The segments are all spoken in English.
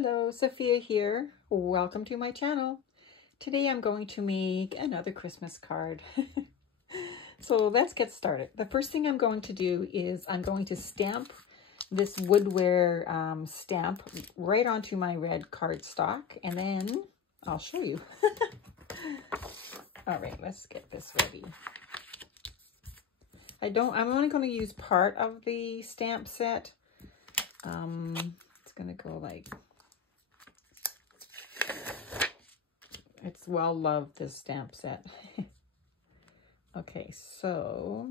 Hello, Sophia here. Welcome to my channel. Today I'm going to make another Christmas card. So let's get started. The first thing I'm going to do is I'm going to stamp this woodware stamp right onto my red cardstock, and then I'll show you. All right, let's get this ready. I'm only going to use part of the stamp set. It's going to go like, it's well loved, this stamp set. Okay, so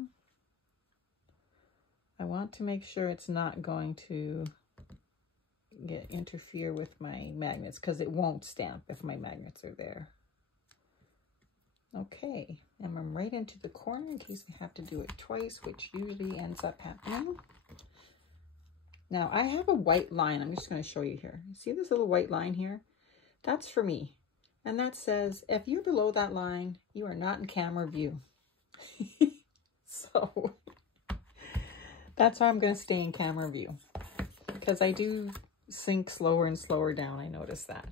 I want to make sure it's not going to interfere with my magnets, because it won't stamp if my magnets are there. Okay, and I'm right into the corner in case I have to do it twice, which usually ends up happening. Now I have a white line. I'm just going to show you here. See this little white line here? That's for me. And that says, if you're below that line, you are not in camera view. So that's why I'm going to stay in camera view, because I do sink slower and slower down. I notice that.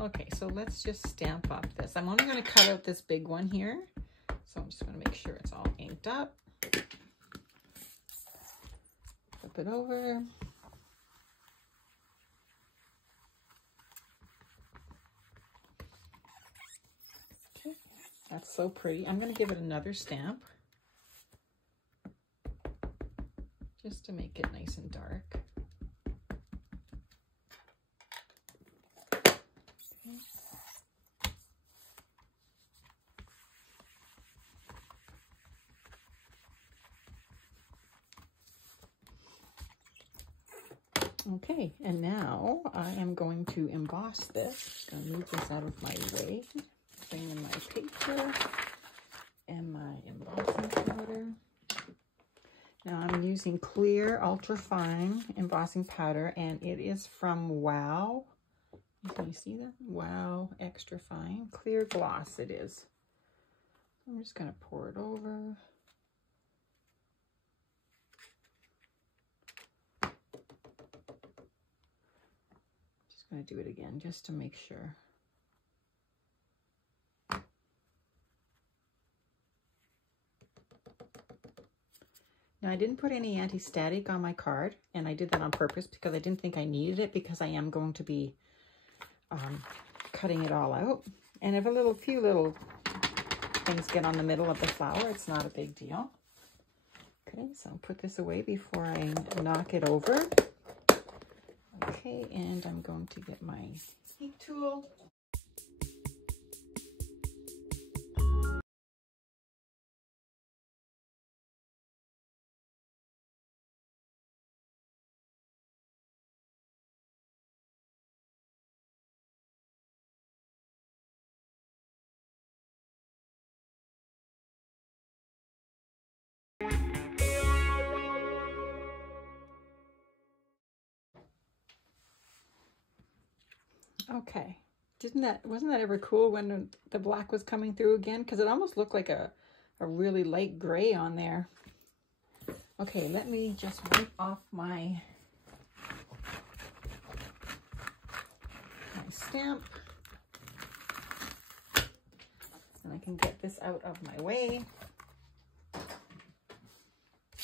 Okay, so let's just stamp up this. I'm only going to cut out this big one here. So I'm just going to make sure it's all inked up. Flip it over. Okay, that's so pretty. I'm going to give it another stamp, just to make it nice and dark. Okay, and now I am going to emboss this. I'm going to move this out of my way. Bring in my paper and my embossing powder. Now I'm using clear ultra fine embossing powder, and it is from Wow. Can you see that? Wow Extra Fine Clear Gloss it is. I'm just going to pour it over. Just going to do it again just to make sure. Now I didn't put any anti-static on my card, and I did that on purpose because I didn't think I needed it, because I am going to be cutting it all out. And if a few little things get on the middle of the flower, it's not a big deal. Okay, so I'll put this away before I knock it over. Okay, and I'm going to get my ink tool. Okay, wasn't that ever cool when the black was coming through again? Because it almost looked like a really light gray on there. Okay, let me just wipe off my stamp, and I can get this out of my way.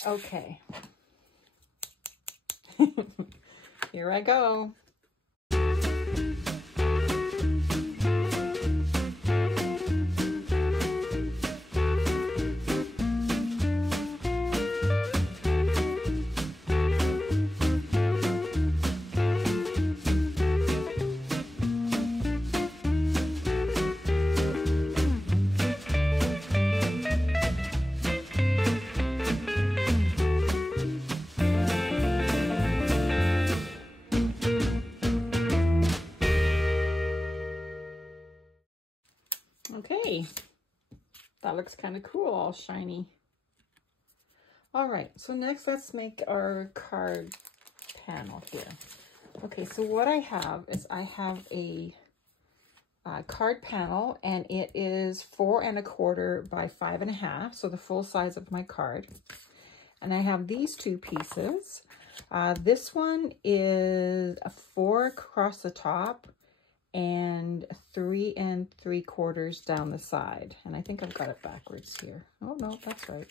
Okay, here I go. Okay, that looks kind of cool, all shiny. All right, so next let's make our card panel here. Okay, so what I have is I have a card panel, and it is 4 1/4 by 5 1/2, so the full size of my card. And I have these two pieces. This one is a 4 across the top and 3 3/4 down the side. And I think I've got it backwards here. Oh no, that's right.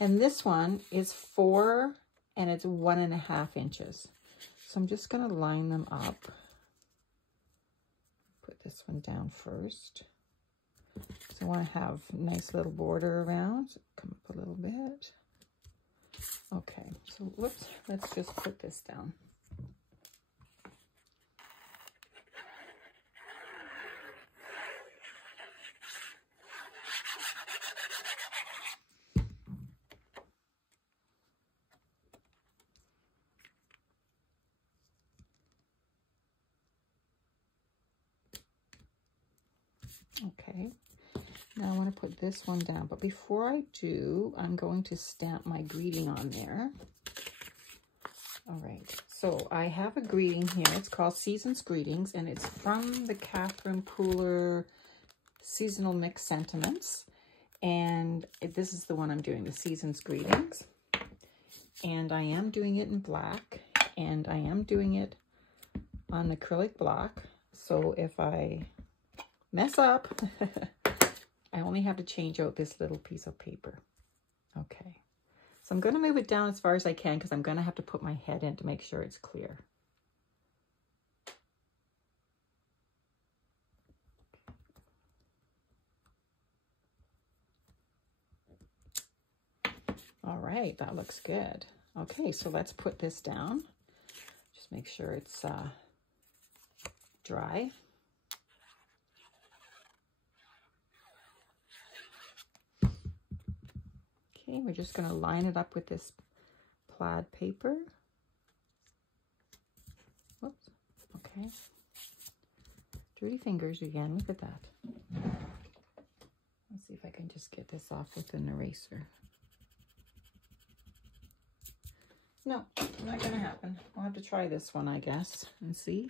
And this one is 4 and it's 1.5 inches. So I'm just going to line them up. Put this one down first. So I want to have a nice little border around. Come up a little bit. Okay, so whoops, let's just put this down. Okay, now I want to put this one down, but before I do, I'm going to stamp my greeting on there. All right, so I have a greeting here. It's called Season's Greetings, and it's from the Catherine Pooler Seasonal Mixed Sentiments. And this is the one I'm doing, the Season's Greetings. And I am doing it in black, and I am doing it on acrylic block. So if I mess up, I only have to change out this little piece of paper. Okay, so I'm going to move it down as far as I can because I'm going to have to put my head in to make sure it's clear. All right, that looks good. Okay, so let's put this down. Just make sure it's dry. Okay, we're just going to line it up with this plaid paper. Whoops. Okay. Dirty fingers again. Look at that. Let's see if I can just get this off with an eraser. No, not going to happen. I'll have to try this one, I guess, and see.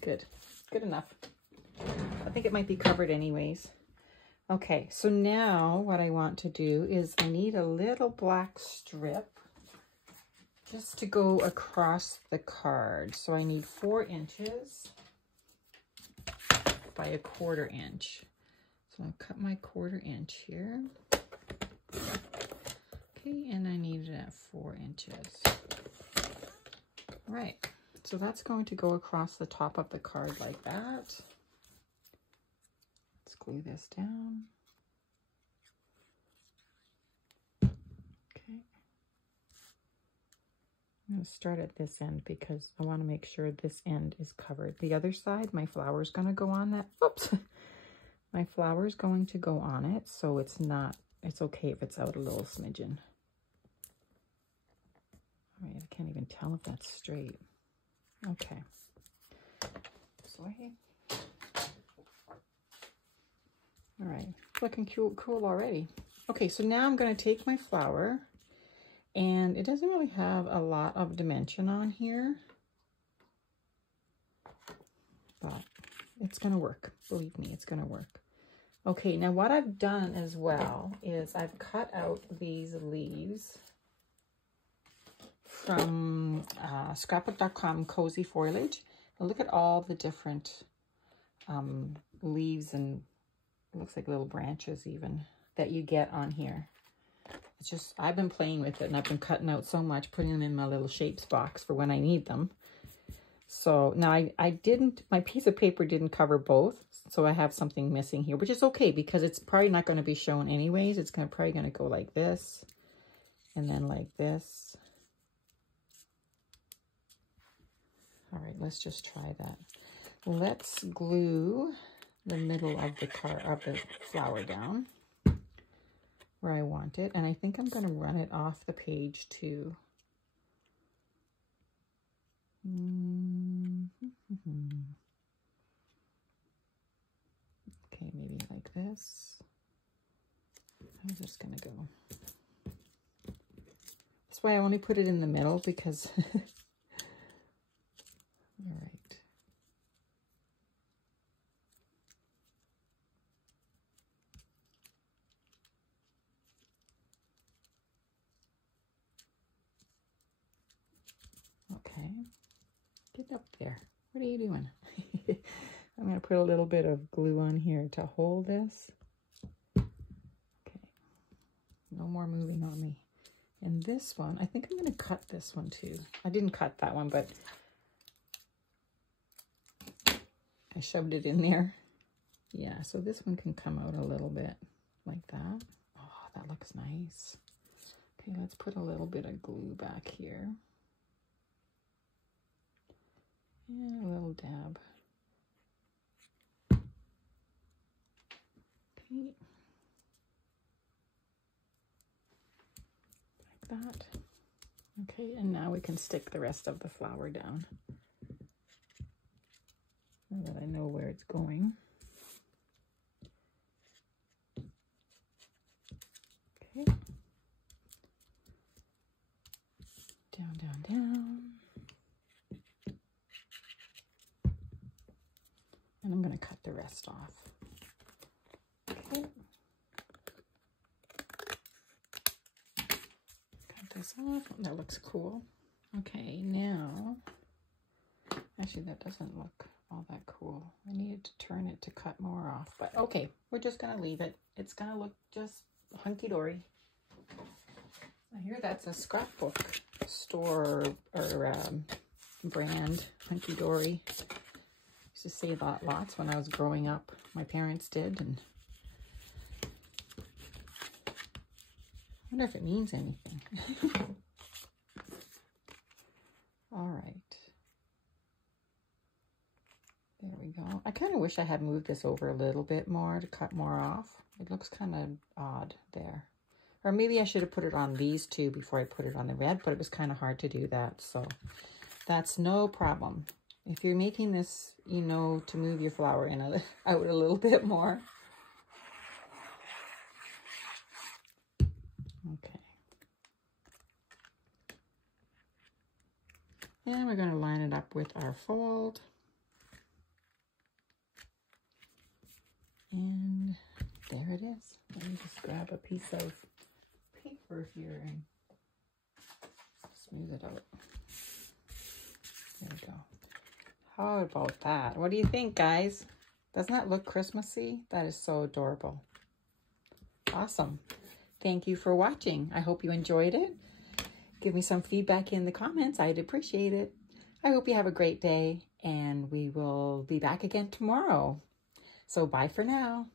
Good. Good enough. I think it might be covered anyways. Okay, so now what I want to do is I need a little black strip just to go across the card. So I need 4 inches by a 1/4 inch. So I'll cut my 1/4 inch here. Okay, and I need it at 4 inches. Right, so that's going to go across the top of the card like that. Glue this down. Okay. I'm going to start at this end because I want to make sure this end is covered. The other side, my flower is going to go on that. Oops. My flower is going to go on it, so it's okay if it's out a little smidgen. All right, I can't even tell if that's straight. Okay. So all right, looking cool already. Okay, so now I'm going to take my flower, and it doesn't really have a lot of dimension on here, but it's going to work. Believe me, it's going to work. Okay, now what I've done as well is I've cut out these leaves from scrapbook.com Cozy Foliage. And look at all the different leaves and it looks like little branches even that you get on here. It's just, I've been playing with it and I've been cutting out so much, putting them in my little shapes box for when I need them. So now my piece of paper didn't cover both. So I have something missing here, which is okay because it's probably not going to be shown anyways. It's probably going to go like this and then like this. All right, let's just try that. Let's glue the middle of the flower down where I want it. And I think I'm going to run it off the page too. Okay, maybe like this. I'm just going to go. That's why I only put it in the middle because... All right. Get up there. What are you doing? I'm going to put a little bit of glue on here to hold this. Okay. No more moving on me. And this one, I think I'm going to cut this one too. I didn't cut that one, but I shoved it in there. Yeah, so this one can come out a little bit like that. Oh, that looks nice. Okay, let's put a little bit of glue back here. And a little dab. Okay. Like that. Okay, and now we can stick the rest of the flower down. Now that I know where it's going. Okay. Down, down, down. And I'm going to cut the rest off. Okay. Cut this off. That looks cool. Okay, now, actually that doesn't look all that cool. I needed to turn it to cut more off, but okay, we're just going to leave it. It's going to look just hunky-dory. I hear that's a scrapbook store or brand, hunky-dory. Used to say that lots when I was growing up. My parents did, and I wonder if it means anything. All right. There we go. I kind of wish I had moved this over a little bit more to cut more off. It looks kind of odd there. Or maybe I should have put it on these two before I put it on the red, but it was kind of hard to do that. So that's no problem. If you're making this, you know, to move your flower in out a little bit more. Okay. And we're going to line it up with our fold. And there it is. Let me just grab a piece of paper here and smooth it out. There we go. How about that? What do you think, guys? Doesn't that look Christmassy? That is so adorable. Awesome. Thank you for watching. I hope you enjoyed it. Give me some feedback in the comments. I'd appreciate it. I hope you have a great day, and we will be back again tomorrow. So bye for now.